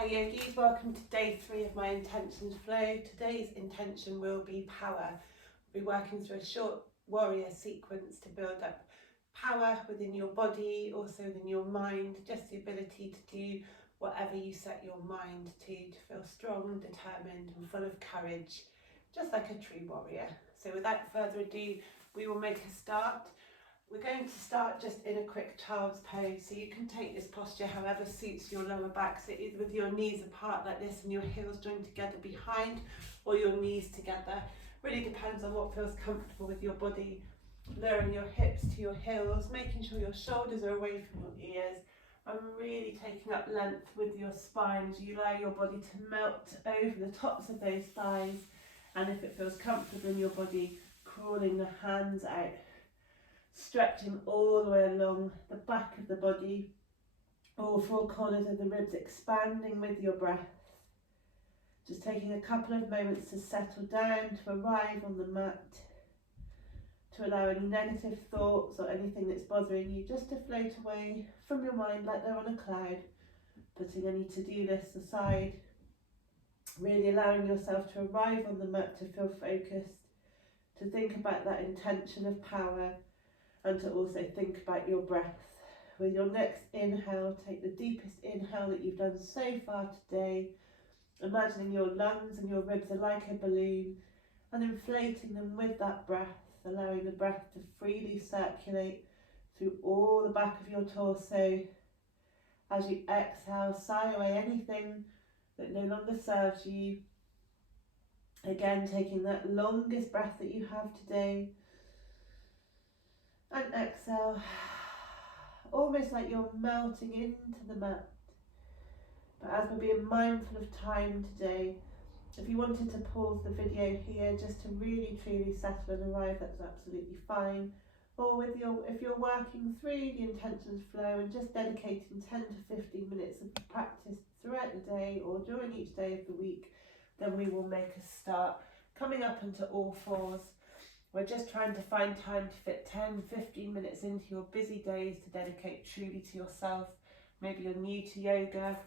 Hi yogis, welcome to day 3 of my intentions flow. Today's intention will be power. We'll be working through a short warrior sequence to build up power within your body, also within your mind, just the ability to do whatever you set your mind to feel strong, determined and full of courage, just like a true warrior. So without further ado, we will make a start. We're going to start just in a quick child's pose, so you can take this posture however suits your lower back, so either with your knees apart like this and your heels joined together behind, or your knees together. Really depends on what feels comfortable with your body. Lowering your hips to your heels, making sure your shoulders are away from your ears, and really taking up length with your spine as you allow your body to melt over the tops of those thighs, and if it feels comfortable in your body, crawling the hands out, stretching all the way along the back of the body, all 4 corners of the ribs expanding with your breath. Just taking a couple of moments to settle down, to arrive on the mat, to allow any negative thoughts or anything that's bothering you just to float away from your mind like they're on a cloud, putting any to-do lists aside, really allowing yourself to arrive on the mat to feel focused, to think about that intention of power, and to also think about your breath. With your next inhale, take the deepest inhale that you've done so far today, imagining your lungs and your ribs are like a balloon, and inflating them with that breath, allowing the breath to freely circulate through all the back of your torso. As you exhale, sigh away anything that no longer serves you. Again, taking that longest breath that you have today, and exhale, almost like you're melting into the mat. But as we're being mindful of time today, if you wanted to pause the video here just to really truly settle and arrive, that's absolutely fine. Or if you're working through the intentions flow and just dedicating 10 to 15 minutes of practice throughout the day or during each day of the week, then we will make a start. Coming up into all fours. We're just trying to find time to fit 10-15 minutes into your busy days to dedicate truly to yourself. Maybe you're new to yoga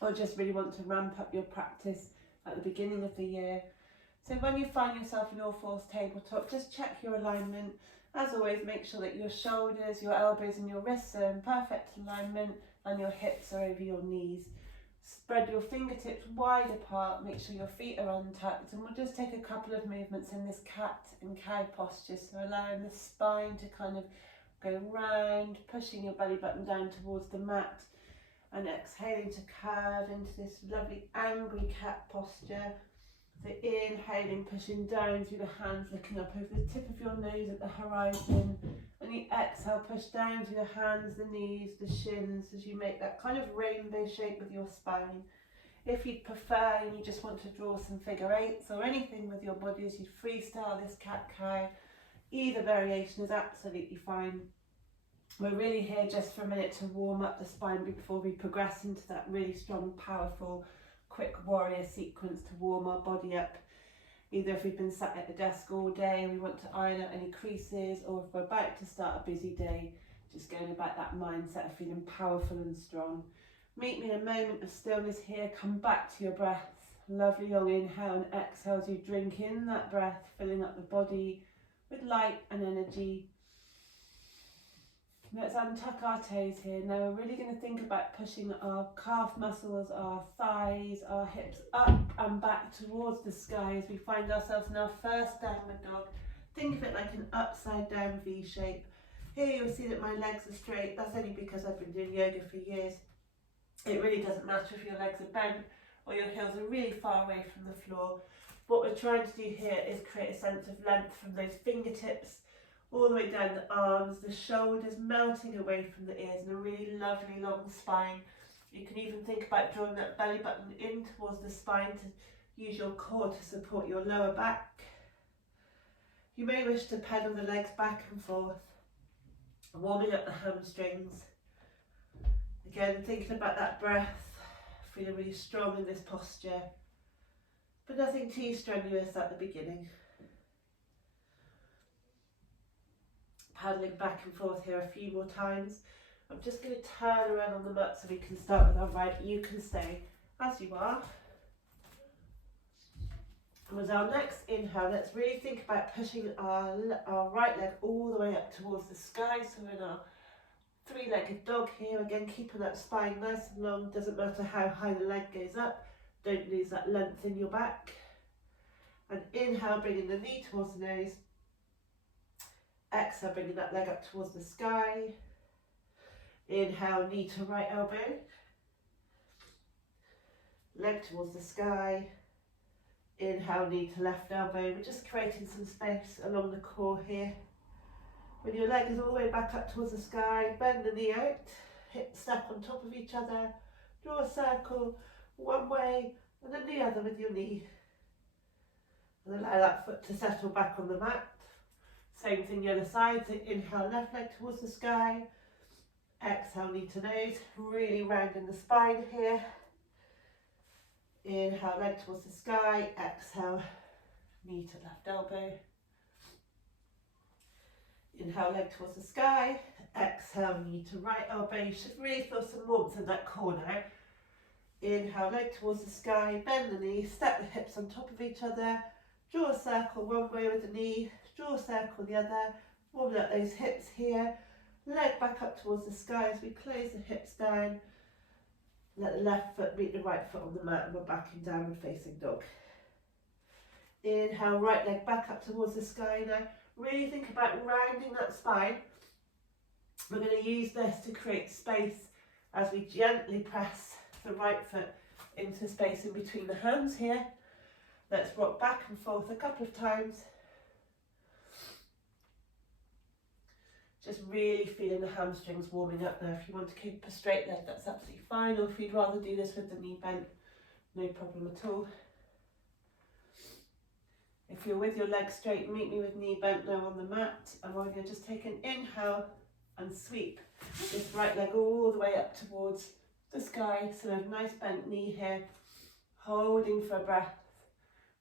or just really want to ramp up your practice at the beginning of the year. So when you find yourself in all fours tabletop, just check your alignment. As always, make sure that your shoulders, your elbows and your wrists are in perfect alignment and your hips are over your knees. Spread your fingertips wide apart, make sure your feet are untucked, and we'll just take a couple of movements in this cat and cow posture, so allowing the spine to kind of go round, pushing your belly button down towards the mat, and exhaling to curve into this lovely angry cat posture. So inhaling, pushing down through the hands, looking up over the tip of your nose at the horizon, and you exhale, push down through the hands, the knees, the shins, as you make that kind of rainbow shape with your spine. If you prefer and you just want to draw some figure eights or anything with your body as you freestyle this cat-cow, either variation is absolutely fine. We're really here just for a minute to warm up the spine before we progress into that really strong, powerful, quick warrior sequence to warm our body up. Either if we've been sat at the desk all day and we want to iron out any creases, or if we're about to start a busy day, just going about that mindset of feeling powerful and strong. Meet me in a moment of stillness here. Come back to your breath. Lovely long inhale and exhale as you drink in that breath, filling up the body with light and energy. Let's untuck our toes here. Now we're really going to think about pushing our calf muscles, our thighs, our hips up and back towards the sky as we find ourselves in our first downward dog. Think of it like an upside down V shape. Here you'll see that my legs are straight. That's only because I've been doing yoga for years. It really doesn't matter if your legs are bent or your heels are really far away from the floor. What we're trying to do here is create a sense of length from those fingertips all the way down the arms, the shoulders melting away from the ears, and a really lovely long spine. You can even think about drawing that belly button in towards the spine to use your core to support your lower back. You may wish to pedal the legs back and forth, warming up the hamstrings. Again, thinking about that breath, feeling really strong in this posture, but nothing too strenuous at the beginning. Paddling back and forth here a few more times. I'm just going to turn around on the mat so we can start with our right. You can stay. as you are. With our next inhale, let's really think about pushing our right leg all the way up towards the sky. So we're in our three-legged dog here. Again, keeping that spine nice and long. Doesn't matter how high the leg goes up. Don't lose that length in your back. And inhale, bringing the knee towards the nose. Exhale, bringing that leg up towards the sky. Inhale, knee to right elbow. Leg towards the sky. Inhale, knee to left elbow. We're just creating some space along the core here. When your leg is all the way back up towards the sky, bend the knee out, hips stack on top of each other, draw a circle one way and then the other with your knee. And allow that foot to settle back on the mat. Same thing the other side, so inhale, left leg towards the sky. Exhale, knee to nose, really rounding the spine here. Inhale, leg towards the sky. Exhale, knee to left elbow. Inhale, leg towards the sky. Exhale, knee to right elbow. You should really feel some warmth in that core now. Inhale, leg towards the sky. Bend the knee, step the hips on top of each other. Draw a circle one way with the knee. Draw a circle the other. Warming up those hips here. Leg back up towards the sky as we close the hips down. Let the left foot meet the right foot on the mat and we're back in downward facing dog. Inhale, right leg back up towards the sky now. Really think about rounding that spine. We're going to use this to create space as we gently press the right foot into space in between the hands here. Let's rock back and forth a couple of times. Just really feeling the hamstrings warming up there. If you want to keep a straight leg, that's absolutely fine. Or if you'd rather do this with the knee bent, no problem at all. If you're with your legs straight, meet me with knee bent now on the mat. And we're going to just take an inhale and sweep this right leg all the way up towards the sky. So a nice bent knee here, holding for a breath.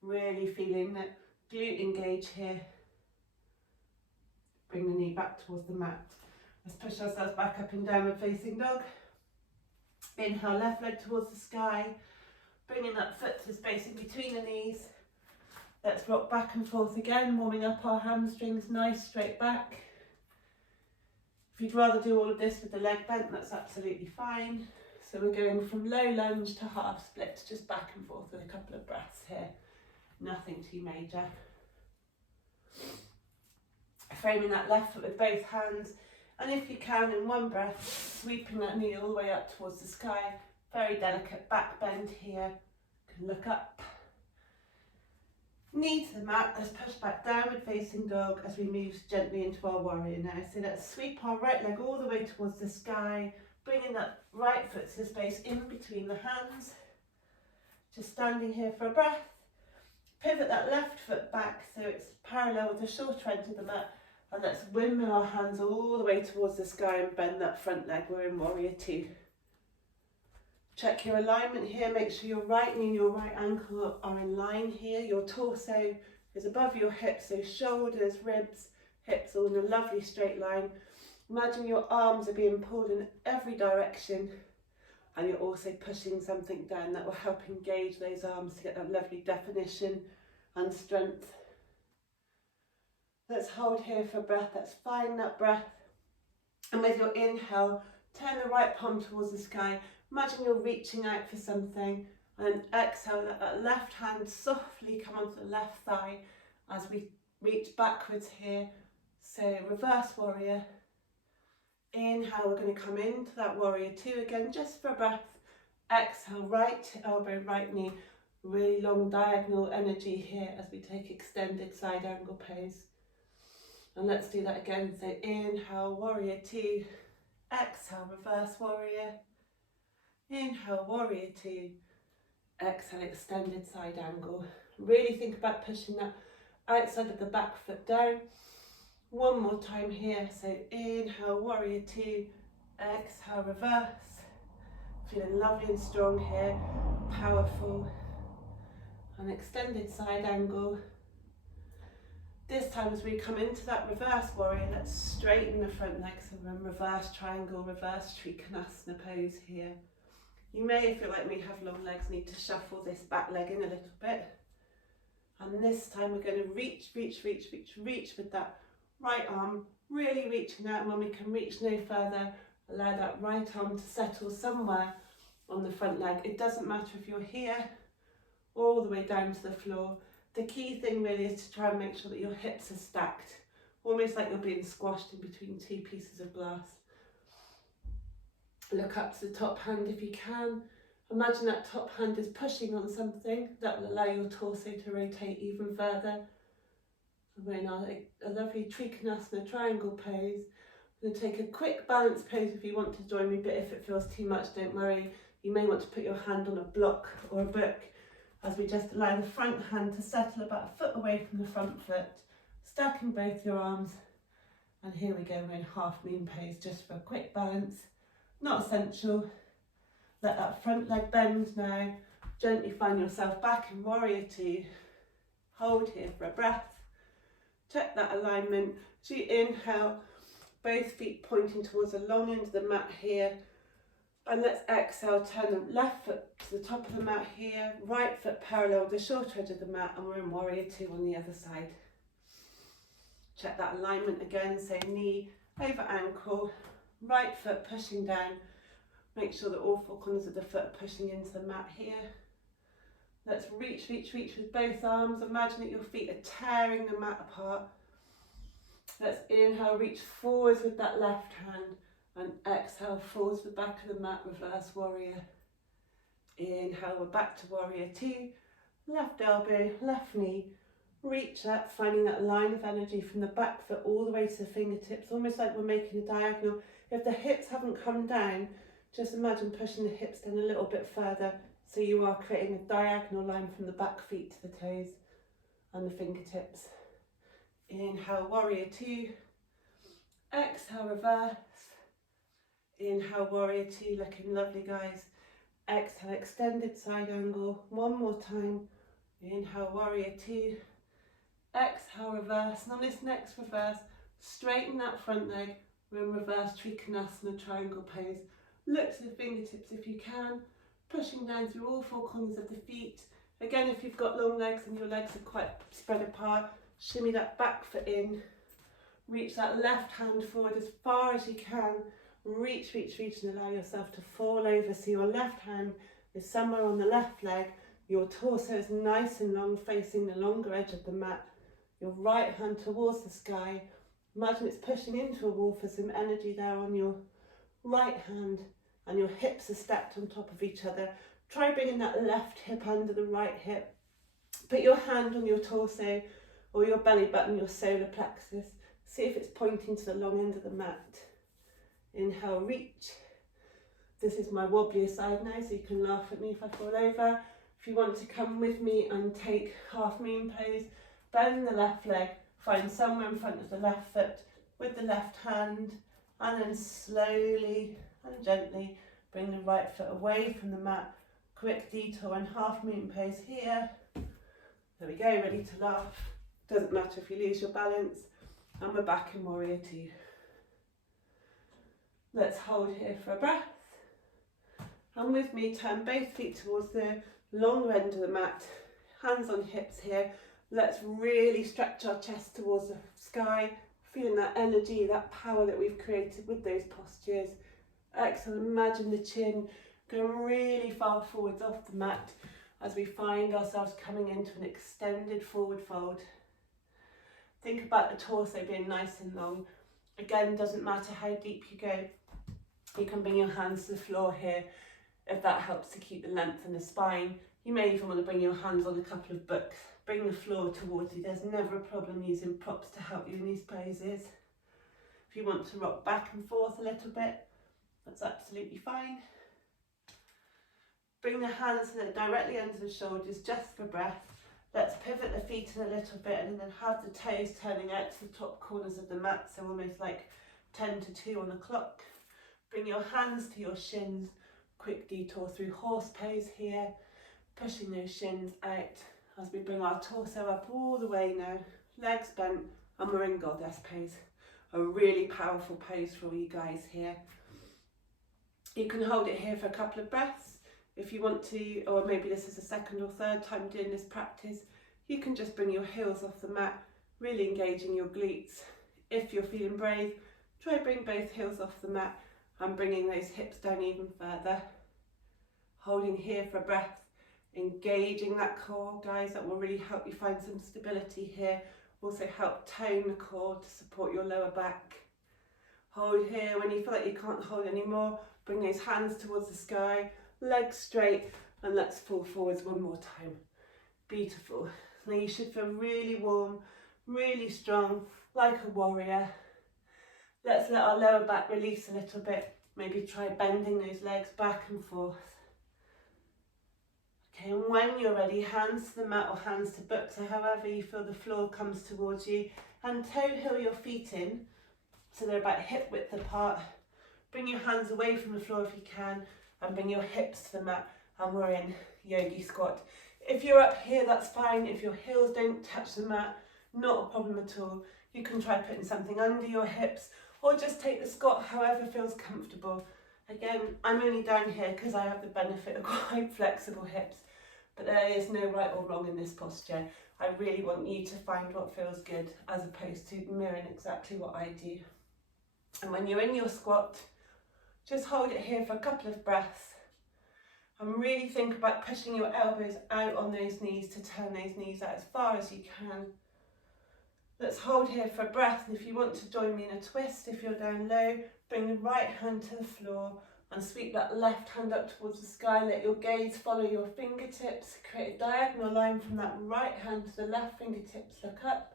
Really feeling that glute engage here. Bring the knee back towards the mat. Let's push ourselves back up in downward facing dog. Inhale, left leg towards the sky. Bringing that foot to space in between the knees. Let's rock back and forth again, warming up our hamstrings, nice straight back. If you'd rather do all of this with the leg bent, that's absolutely fine. So we're going from low lunge to half splits, just back and forth with a couple of breaths here. Nothing too major. Framing that left foot with both hands, and if you can, in one breath, sweeping that knee all the way up towards the sky. Very delicate back bend here. You can look up. Knee to the mat. Let's push back, downward facing dog as we move gently into our warrior now. So let's sweep our right leg all the way towards the sky, bringing that right foot to the space in between the hands. Just standing here for a breath. Pivot that left foot back so it's parallel with the shorter end of the mat. And let's windmill our hands all the way towards the sky and bend that front leg. We're in warrior two. Check your alignment here. Make sure your right knee and your right ankle are in line here. Your torso is above your hips, so shoulders, ribs, hips all in a lovely straight line. Imagine your arms are being pulled in every direction, and you're also pushing something down that will help engage those arms to get that lovely definition and strength. Let's hold here for a breath. Let's find that breath. And with your inhale, turn the right palm towards the sky. Imagine you're reaching out for something. And then exhale, let that left hand softly come onto the left thigh as we reach backwards here. So reverse warrior. Inhale, we're going to come into that warrior two again, just for a breath. Exhale, right elbow, right knee. Really long diagonal energy here as we take extended side angle pose. And let's do that again. So inhale, warrior two. Exhale, reverse warrior. Inhale, warrior two. Exhale, extended side angle. Really think about pushing that outside of the back foot down. One more time here. So inhale, warrior two. Exhale, reverse. Feeling lovely and strong here. Powerful. And extended side angle. This time as we come into that reverse warrior, let's straighten the front leg. So we're in reverse triangle, reverse trikonasana pose here. You may, if you're like me, have long legs, need to shuffle this back leg in a little bit. And this time we're going to reach with that right arm, really reaching out. And when we can reach no further, allow that right arm to settle somewhere on the front leg. It doesn't matter if you're here or all the way down to the floor. The key thing really is to try and make sure that your hips are stacked, almost like you're being squashed in between two pieces of glass. Look up to the top hand if you can. Imagine that top hand is pushing on something that will allow your torso to rotate even further. And we're in a lovely Trikonasana triangle pose. I'm going to take a quick balance pose if you want to join me, but if it feels too much, don't worry. You may want to put your hand on a block or a book as we just allow the front hand to settle about a foot away from the front foot, stacking both your arms. And here we go, we're in half moon pose just for a quick balance. Not essential. Let that front leg bend now. Gently find yourself back in warrior two. Hold here for a breath. Check that alignment. So you inhale, both feet pointing towards the long end of the mat here. And let's exhale, turn the left foot to the top of the mat here, right foot parallel with the short edge of the mat, and we're in warrior two on the other side. Check that alignment again, so knee over ankle, right foot pushing down. Make sure that all four corners of the foot are pushing into the mat here. Let's reach with both arms. Imagine that your feet are tearing the mat apart. Let's inhale, reach forwards with that left hand, and exhale, forwards to the back of the mat, reverse warrior. Inhale, we're back to warrior two. Left elbow, left knee, reach up, finding that line of energy from the back foot all the way to the fingertips, almost like we're making a diagonal. If the hips haven't come down, just imagine pushing the hips down a little bit further, so you are creating a diagonal line from the back feet to the toes and the fingertips. Inhale, warrior two. Exhale, reverse. Inhale, warrior two, looking lovely, guys. Exhale, extended side angle. One more time. Inhale, warrior two. Exhale, reverse. And on this next reverse, straighten that front leg. We're in reverse Trikonasana triangle pose. Look to the fingertips if you can, pushing down through all four corners of the feet. Again, if you've got long legs and your legs are quite spread apart, shimmy that back foot in. Reach that left hand forward as far as you can. Reach and allow yourself to fall over. So your left hand is somewhere on the left leg. Your torso is nice and long, facing the longer edge of the mat. Your right hand towards the sky. Imagine it's pushing into a wall for some energy there on your right hand, and your hips are stacked on top of each other. Try bringing that left hip under the right hip. Put your hand on your torso or your belly button, your solar plexus. See if it's pointing to the long end of the mat. Inhale, reach. This is my wobblier side now, so you can laugh at me if I fall over. If you want to come with me and take half moon pose, bend the left leg, find somewhere in front of the left foot with the left hand, and then slowly and gently bring the right foot away from the mat. Quick detour and half moon pose here. There we go, ready to laugh. Doesn't matter if you lose your balance. And we're back in warrior two. Let's hold here for a breath. And with me, turn both feet towards the longer end of the mat. Hands on hips here. Let's really stretch our chest towards the sky. Feeling that energy, that power that we've created with those postures. Exhale, imagine the chin going really far forwards off the mat as we find ourselves coming into an extended forward fold. Think about the torso being nice and long. Again, doesn't matter how deep you go. You can bring your hands to the floor here if that helps to keep the length in the spine. You may even want to bring your hands on a couple of books. Bring the floor towards you. There's never a problem using props to help you in these poses. If you want to rock back and forth a little bit, that's absolutely fine. Bring the hands directly under the shoulders just for breath. Let's pivot the feet in a little bit and then have the toes turning out to the top corners of the mat, so almost like 10 to 2 on the clock. Bring your hands to your shins. Quick detour through horse pose here, pushing those shins out as we bring our torso up all the way now, legs bent, and we're in goddess pose. A really powerful pose for all you guys here. You can hold it here for a couple of breaths. If you want to, or maybe this is the second or third time doing this practice, you can just bring your heels off the mat, really engaging your glutes. If you're feeling brave, try bring both heels off the mat and bringing those hips down even further. Holding here for a breath, engaging that core, guys. That will really help you find some stability here. Also help tone the core to support your lower back. Hold here. When you feel like you can't hold anymore, bring those hands towards the sky, legs straight, and let's fall forwards one more time. Beautiful. Now you should feel really warm, really strong, like a warrior. Let's let our lower back release a little bit. Maybe try bending those legs back and forth. Okay, and when you're ready, hands to the mat or hands to books, so however you feel the floor comes towards you, and toe heel your feet in, so they're about hip width apart. Bring your hands away from the floor if you can, and bring your hips to the mat, and we're in yogi squat. If you're up here, that's fine. If your heels don't touch the mat, not a problem at all. You can try putting something under your hips, or just take the squat however feels comfortable. Again, I'm only down here because I have the benefit of quite flexible hips, but there is no right or wrong in this posture. I really want you to find what feels good as opposed to mirroring exactly what I do. And when you're in your squat, just hold it here for a couple of breaths and really think about pushing your elbows out on those knees to turn those knees out as far as you can. Let's hold here for a breath, and if you want to join me in a twist, if you're down low, bring the right hand to the floor and sweep that left hand up towards the sky. Let your gaze follow your fingertips. Create a diagonal line from that right hand to the left fingertips. Look up.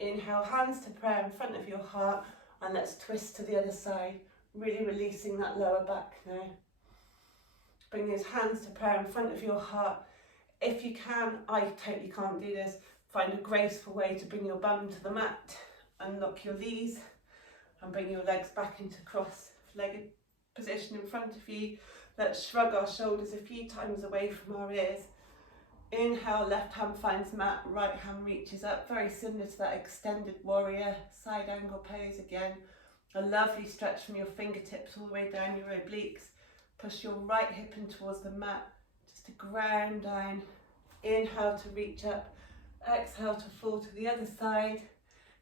Inhale, hands to prayer in front of your heart, and let's twist to the other side, really releasing that lower back now. Bring those hands to prayer in front of your heart. If you can, I totally can't do this, find a graceful way to bring your bum to the mat, unlock your knees, and bring your legs back into cross-legged position in front of you. Let's shrug our shoulders a few times away from our ears. Inhale, left hand finds mat, right hand reaches up, very similar to that extended warrior side angle pose again. A lovely stretch from your fingertips all the way down your obliques. Push your right hip in towards the mat, just to ground down. Inhale to reach up, exhale to fall to the other side.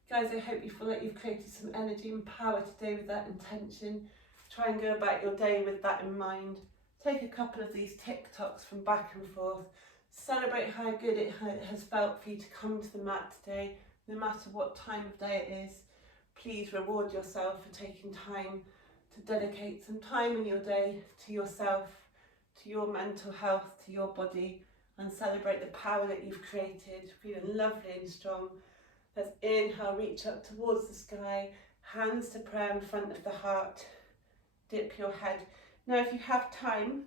Guys, I hope you feel like you've created some energy and power today with that intention. Try and go about your day with that in mind. Take a couple of these TikToks from back and forth. Celebrate how good it has felt for you to come to the mat today, no matter what time of day it is. Please reward yourself for taking time to dedicate some time in your day to yourself, to your mental health, to your body, and celebrate the power that you've created, feeling lovely and strong. Let's inhale, reach up towards the sky, hands to prayer in front of the heart. Dip your head. Now, if you have time,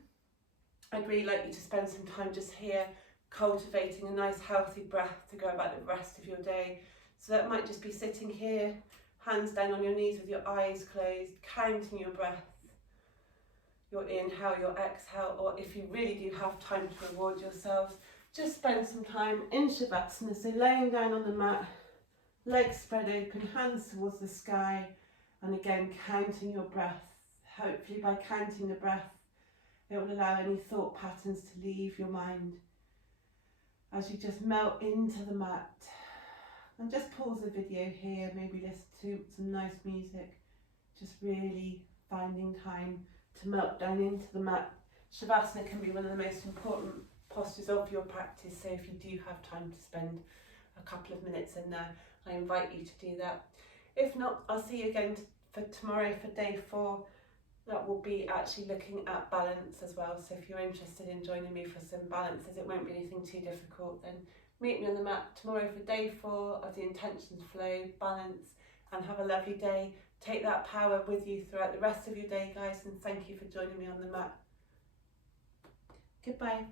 I'd really like you to spend some time just here, cultivating a nice healthy breath to go about the rest of your day. So that might just be sitting here, hands down on your knees with your eyes closed, counting your breath, your inhale, your exhale, or if you really do have time to reward yourselves, just spend some time in Shavasana, so laying down on the mat, legs spread open, hands towards the sky, and again counting your breath. Hopefully by counting the breath, it will allow any thought patterns to leave your mind as you just melt into the mat. And just pause the video here, maybe listen to some nice music, just really finding time to melt down into the mat. Shavasana can be one of the most important postures of your practice, so if you do have time to spend a couple of minutes in there, I invite you to do that. If not, I'll see you again for tomorrow for day 4. That will be actually looking at balance as well, so if you're interested in joining me for some balances, it won't be anything too difficult, then meet me on the mat tomorrow for day 4 of the intentions flow, balance, and have a lovely day. Take that power with you throughout the rest of your day, guys, and thank you for joining me on the mat. Goodbye.